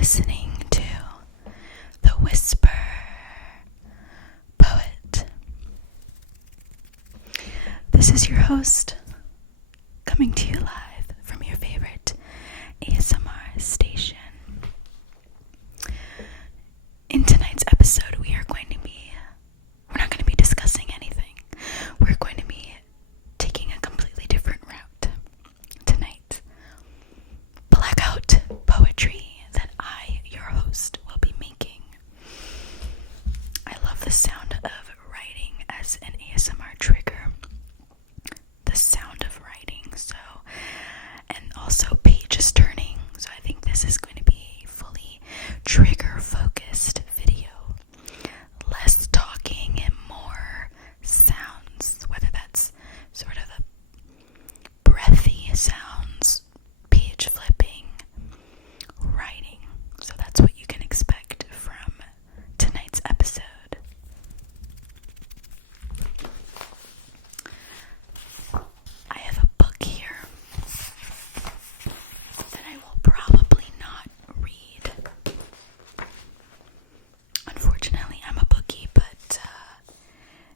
listening to The Whisper Poet. This is your host, coming to you live from your favorite ASMR station. In tonight's episode, we're not going to be discussing anything. We're going to be taking a completely different route tonight. Blackout poetry that I, your host, will be making. I love the sound of writing as an ASMR trigger. The sound of writing, and also pages turning. So I think this is going to be a fully trigger focused video. Less talking and more sounds, whether that's sort of a breathy sounds, page flipping, writing. So that's what you can expect from tonight's episode. I have a book here that I will probably not read. Unfortunately, I'm a bookie, but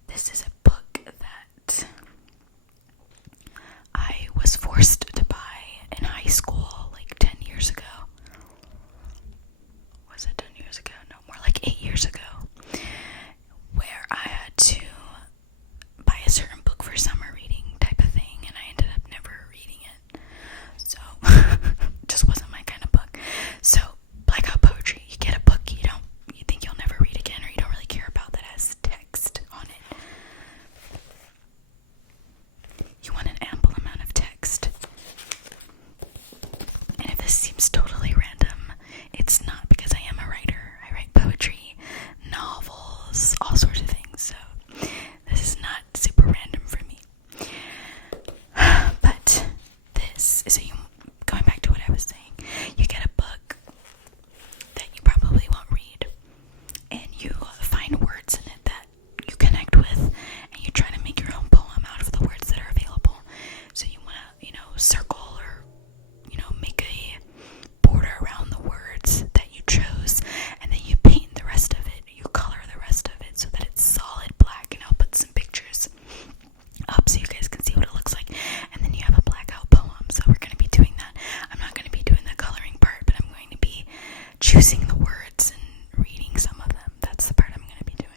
this is a book that I was forced to buy in high school like 10 years ago. Was it 10 years ago? No, more like 8 years ago, where I had to buy a certain book for summer reading type of thing, and I ended up never reading it. So, it just wasn't my kind of book. So, blackout poetry, you get a book you think you'll never read again, or you don't really care about, that has text on it. You want an ample amount of text. And if this seems totally random, it's not, because I am a writer. I write poetry, novels, all sorts of things. So this is not super random for me. But going back to what I was saying, you get a book that you probably won't read, and you find words in it that you connect with, and you try to make your own poem out of the words that are available. So you want to, circle or, make a border around the words that you chose, and then you paint the rest of it, you color the rest of it so that it's solid black, and I'll put some pictures up so you guys can see what it looks like, and then you have a blackout poem. So we're going to be doing that. I'm not going to be doing the coloring part, but I'm going to be choosing the words and reading some of them. That's the part I'm going to be doing.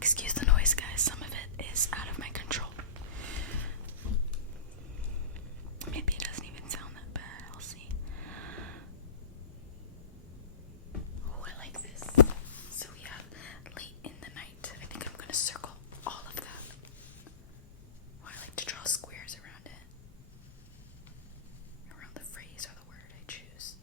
Excuse the noise, guys. Some of it is out of my control. Maybe it doesn't even sound that bad. I'll see. Oh, I like this. So we have late in the night. I think I'm gonna circle all of that. Oh, I like to draw squares around it. Around the phrase or the word I choose.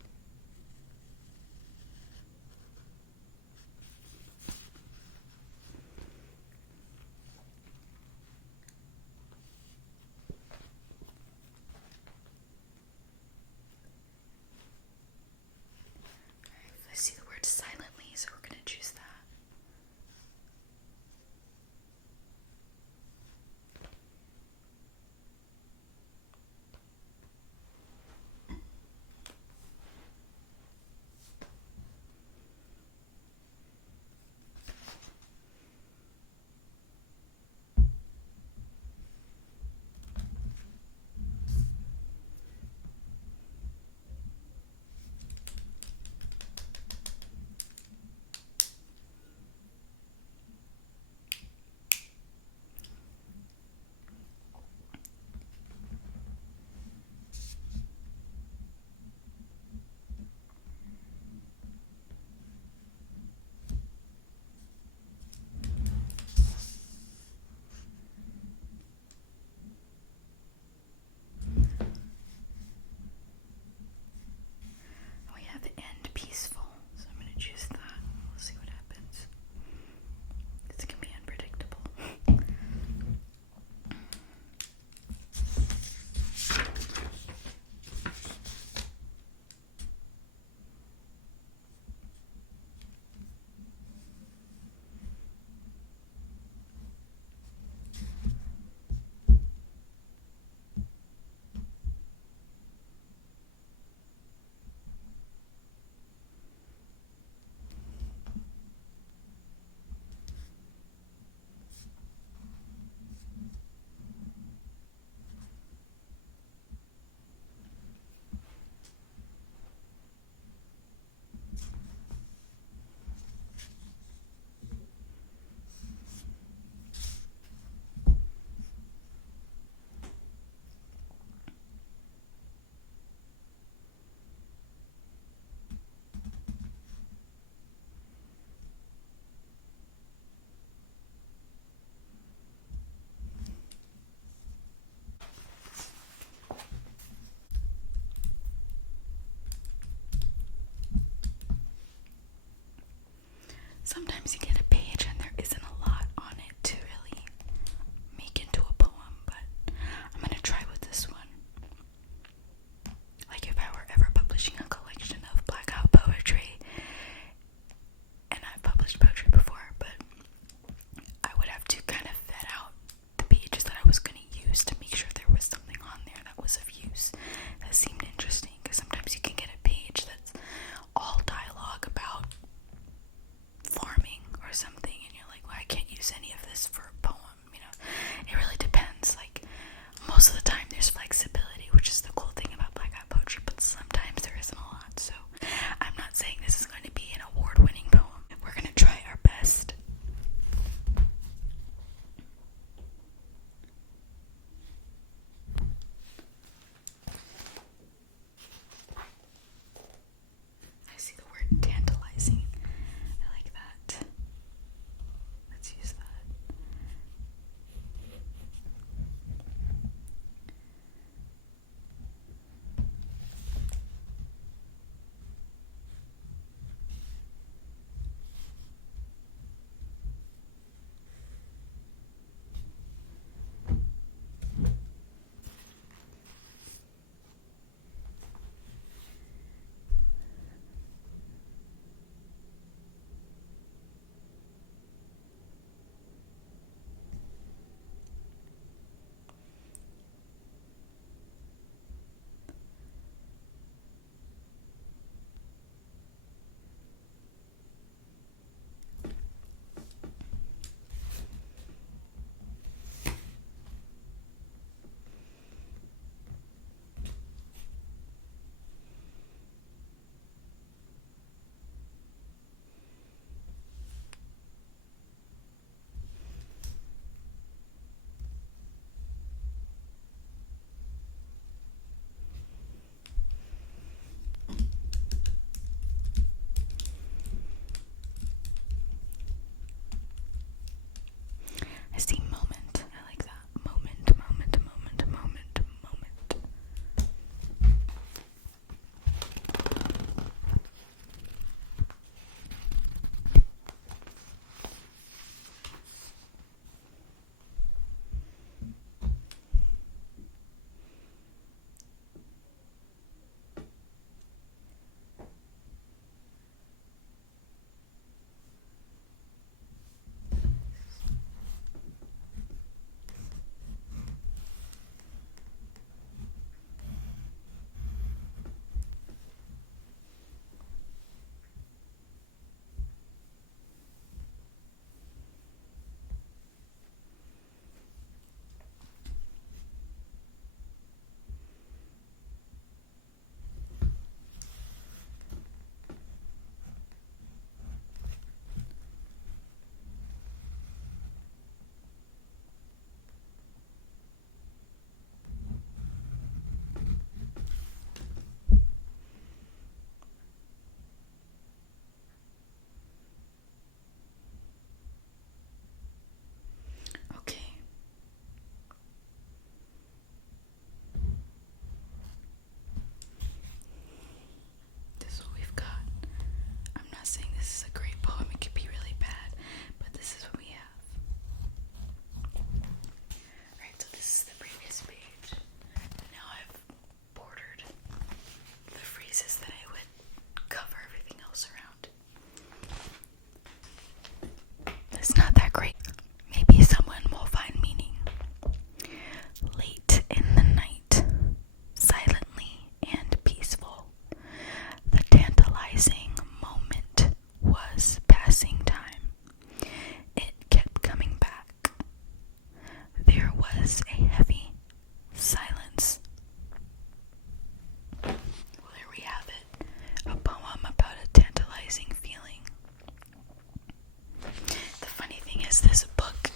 because this book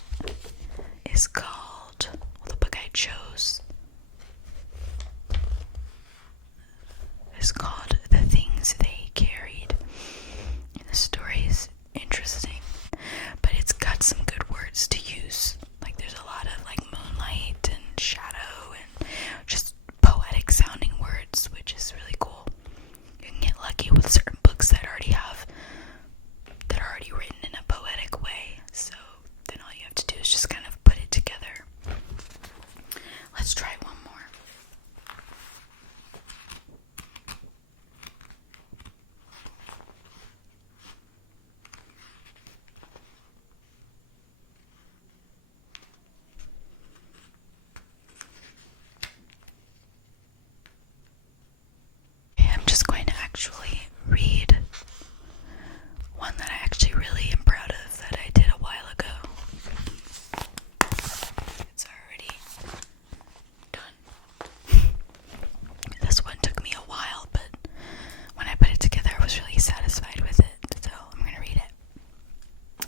is called, well, the book I chose is called The Things They Carried. And the story is interesting, but it's got some good words to use. Like there's a lot of like moonlight and shadow and just poetic sounding words, which is really cool. You can get lucky with certain books that are already written in a poetic way. So then all you have to do is just kind of put it together. Let's try one more. I'm just going to actually read one that I actually really am proud of that I did a while ago. It's already done. This one took me a while, but when I put it together, I was really satisfied with it, so I'm going to read it.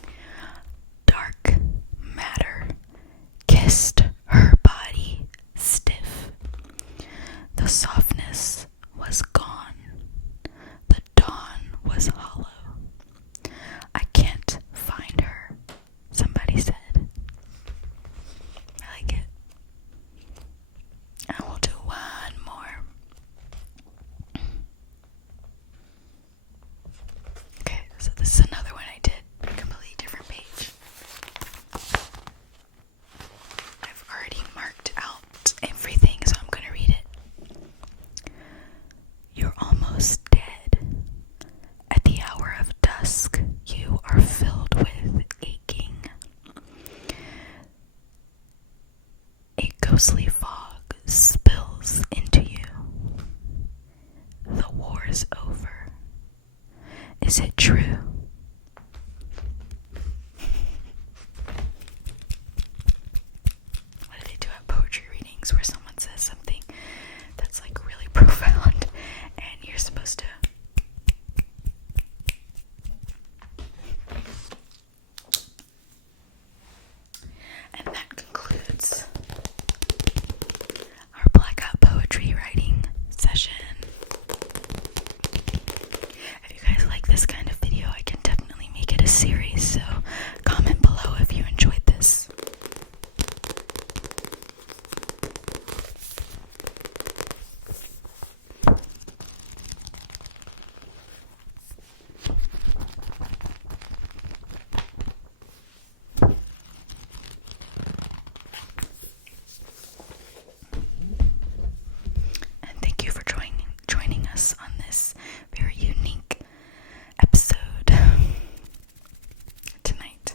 Dark matter kissed her body stiff. The softness was gone. The dawn was hollow. I can't find her, somebody said. I like it. I will do one more. Okay, so this is another one I did. Completely different page. I've already marked out everything, so I'm going to read it. You're almost dead. At the hour of dusk, you are filled with aching. A ghostly fog spills into you. The war's over. Is it true? What do they do at poetry readings where someone says something that's like really profound and you're supposed to and that concludes our blackout poetry writing session. If you guys like this kind of video, I can definitely make it a series, so comment below if you enjoyed this. And thank you for joining us on this very unique episode tonight.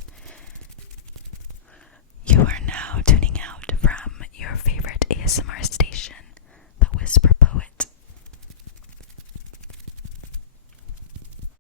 You are now tuning out from your favorite ASMR